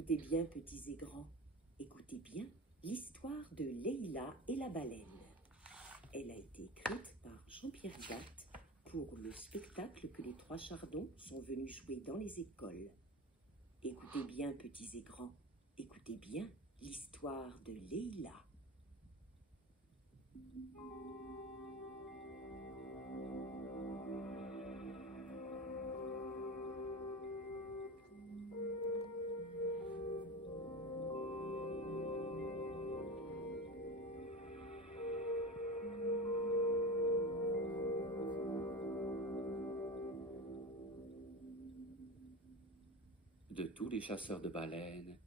Écoutez bien, petits et grands, écoutez bien l'histoire de Leïla et la baleine. Elle a été écrite par Jean-Pierre Gatte pour le spectacle que les trois Chardons sont venus jouer dans les écoles. Écoutez bien, petits et grands, écoutez bien l'histoire de Leïla. De tous les chasseurs de baleines,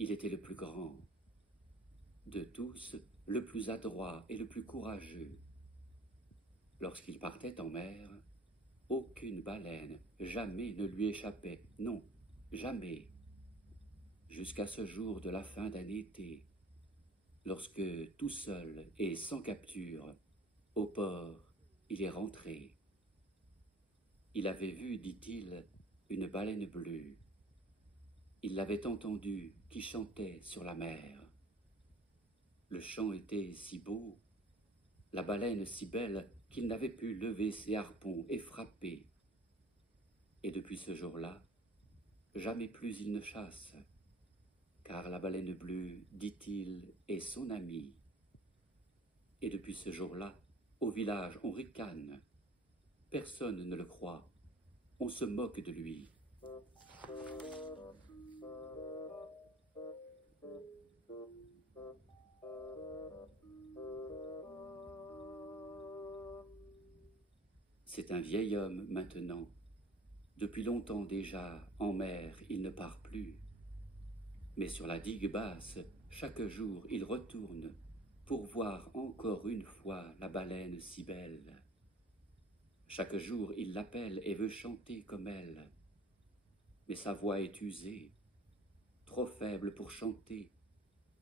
il était le plus grand. De tous, le plus adroit et le plus courageux. Lorsqu'il partait en mer, aucune baleine jamais ne lui échappait, non, jamais. Jusqu'à ce jour de la fin d'un été, lorsque, tout seul et sans capture, au port, il est rentré. Il avait vu, dit-il, une baleine bleue. Il l'avait entendue qui chantait sur la mer. Le chant était si beau, la baleine si belle qu'il n'avait pu lever ses harpons et frapper. Et depuis ce jour-là, jamais plus il ne chasse, car la baleine bleue, dit-il, est son amie. Et depuis ce jour-là, au village on ricane. Personne ne le croit, on se moque de lui. C'est un vieil homme maintenant. Depuis longtemps déjà, en mer, il ne part plus. Mais sur la digue basse, chaque jour, il retourne pour voir encore une fois la baleine si belle. Chaque jour, il l'appelle et veut chanter comme elle. Mais sa voix est usée, trop faible pour chanter,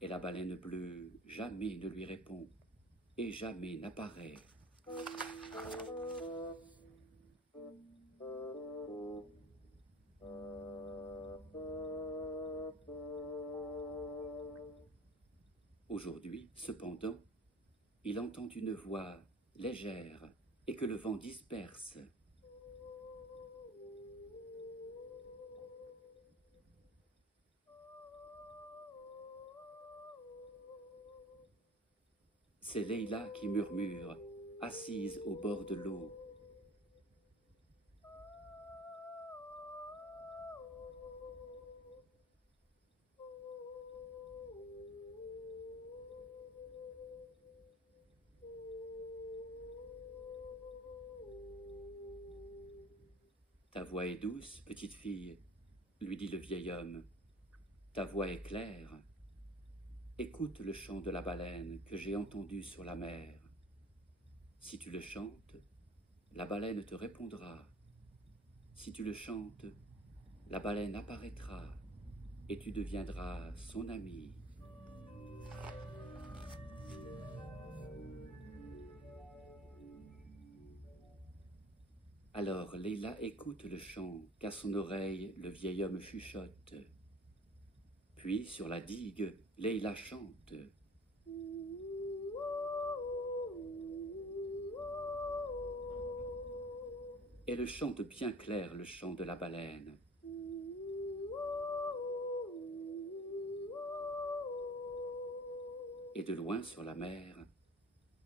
et la baleine bleue jamais ne lui répond et jamais n'apparaît. Aujourd'hui, cependant, il entend une voix légère et que le vent disperse. C'est Leïla qui murmure, assise au bord de l'eau. Ta voix est douce, petite fille, lui dit le vieil homme. Ta voix est claire. Écoute le chant de la baleine que j'ai entendu sur la mer. Si tu le chantes, la baleine te répondra. Si tu le chantes, la baleine apparaîtra et tu deviendras son ami. Alors Leïla écoute le chant qu'à son oreille le vieil homme chuchote. Puis sur la digue, Leïla chante. Elle chante bien clair le chant de la baleine. Et de loin sur la mer,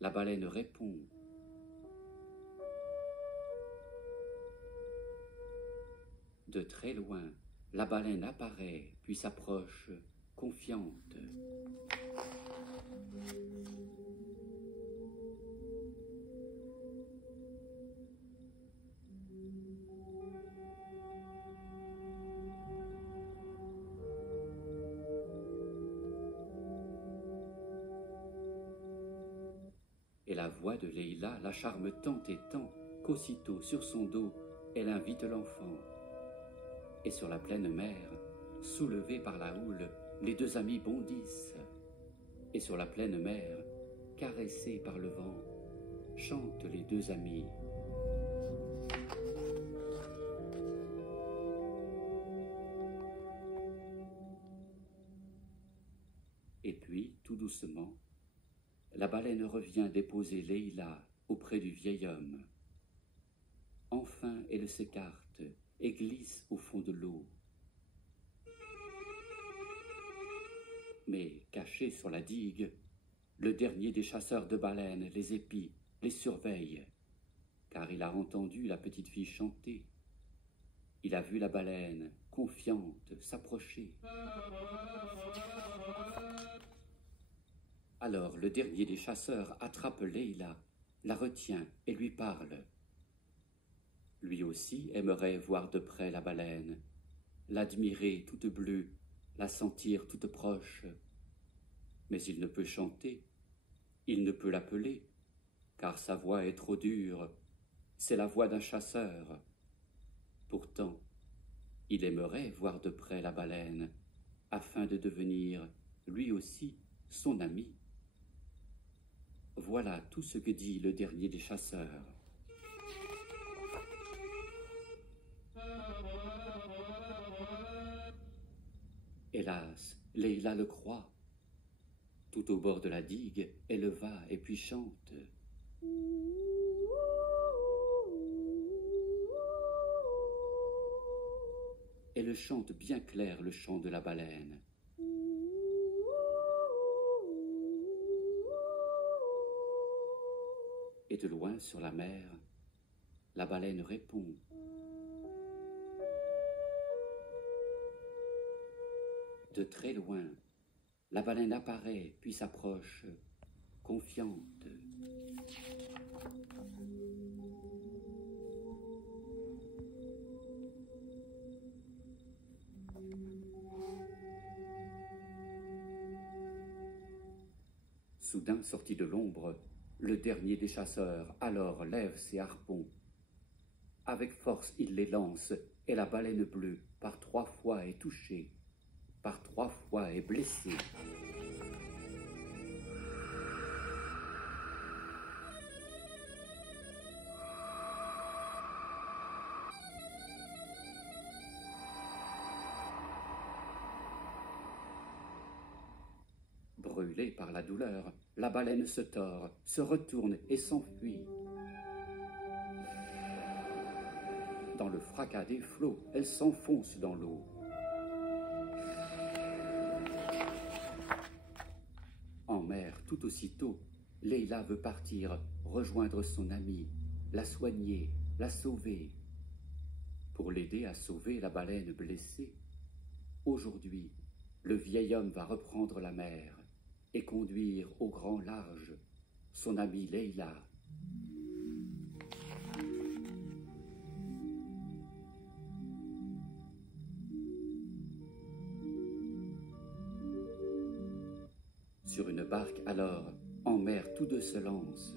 la baleine répond. De très loin, la baleine apparaît, puis s'approche, confiante. Et la voix de Leïla la charme tant et tant qu'aussitôt sur son dos, elle invite l'enfant. Et sur la pleine mer, soulevés par la houle, les deux amis bondissent. Et sur la pleine mer, caressés par le vent, chantent les deux amis. Et puis, tout doucement, la baleine revient déposer Leila auprès du vieil homme. Enfin, elle s'écarte et glisse au fond de l'eau. Mais, caché sur la digue, le dernier des chasseurs de baleines les épie, les surveille, car il a entendu la petite fille chanter. Il a vu la baleine, confiante, s'approcher. Alors le dernier des chasseurs attrape Leila, la retient et lui parle. Lui aussi aimerait voir de près la baleine, l'admirer toute bleue, la sentir toute proche. Mais il ne peut chanter, il ne peut l'appeler, car sa voix est trop dure, c'est la voix d'un chasseur. Pourtant, il aimerait voir de près la baleine, afin de devenir, lui aussi, son ami. Voilà tout ce que dit le dernier des chasseurs. Hélas, Leila le croit. Tout au bord de la digue, elle va et puis chante. Elle chante bien clair le chant de la baleine. Et de loin sur la mer, la baleine répond. De très loin, la baleine apparaît puis s'approche, confiante. Soudain sorti de l'ombre, le dernier des chasseurs alors lève ses harpons. Avec force il les lance, et la baleine bleue par 3 fois est touchée, par 3 fois est blessée. Brûlée par la douleur, la baleine se tord, se retourne et s'enfuit. Dans le fracas des flots, elle s'enfonce dans l'eau. En mer, tout aussitôt, Leila veut partir, rejoindre son amie, la soigner, la sauver. Pour l'aider à sauver la baleine blessée, aujourd'hui, le vieil homme va reprendre la mer et conduire au grand large son amie Leila. Sur une barque alors, en mer tous deux se lancent,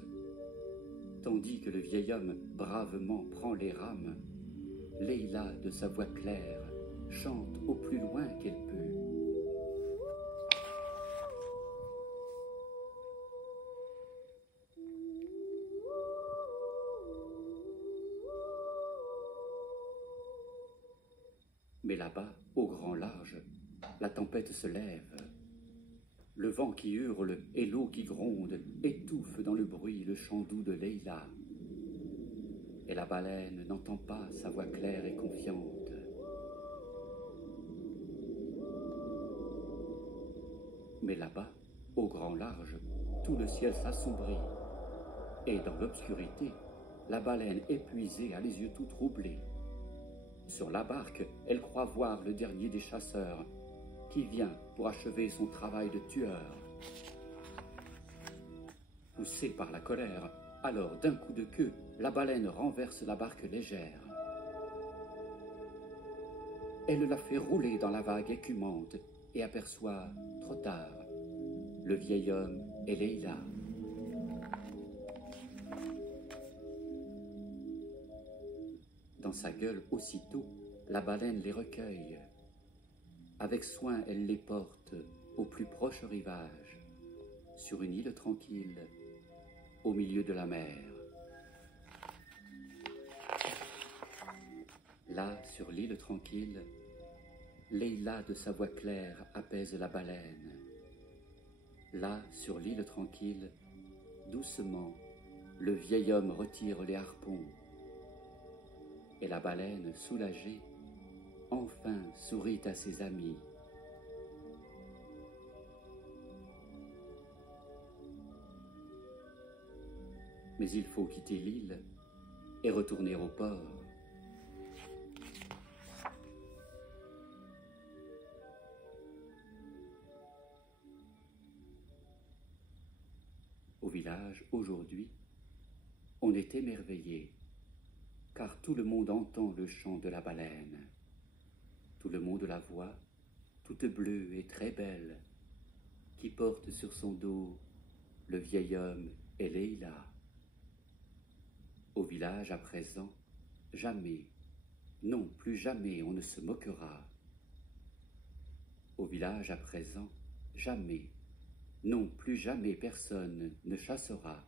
tandis que le vieil homme bravement prend les rames. Leila, de sa voix claire, chante au plus loin qu'elle peut. Mais là-bas, au grand large, la tempête se lève. Le vent qui hurle et l'eau qui gronde étouffent dans le bruit le chant doux de Leila. Et la baleine n'entend pas sa voix claire et confiante. Mais là-bas, au grand large, tout le ciel s'assombrit. Et dans l'obscurité, la baleine épuisée a les yeux tout troublés. Sur la barque, elle croit voir le dernier des chasseurs, qui vient pour achever son travail de tueur. Poussée par la colère, alors d'un coup de queue, la baleine renverse la barque légère. Elle la fait rouler dans la vague écumante et aperçoit, trop tard, le vieil homme et Leila. Dans sa gueule aussitôt, la baleine les recueille. Avec soin, elle les porte au plus proche rivage, sur une île tranquille, au milieu de la mer. Là, sur l'île tranquille, Leila, de sa voix claire, apaise la baleine. Là, sur l'île tranquille, doucement, le vieil homme retire les harpons. Et la baleine, soulagée, enfin sourit à ses amis. Mais il faut quitter l'île et retourner au port. Au village, aujourd'hui, on est émerveillé, car tout le monde entend le chant de la baleine. Tout le monde la voit, toute bleue et très belle, qui porte sur son dos le vieil homme et Leila. Au village à présent, jamais, non, plus jamais on ne se moquera. Au village à présent, jamais, non, plus jamais personne ne chassera.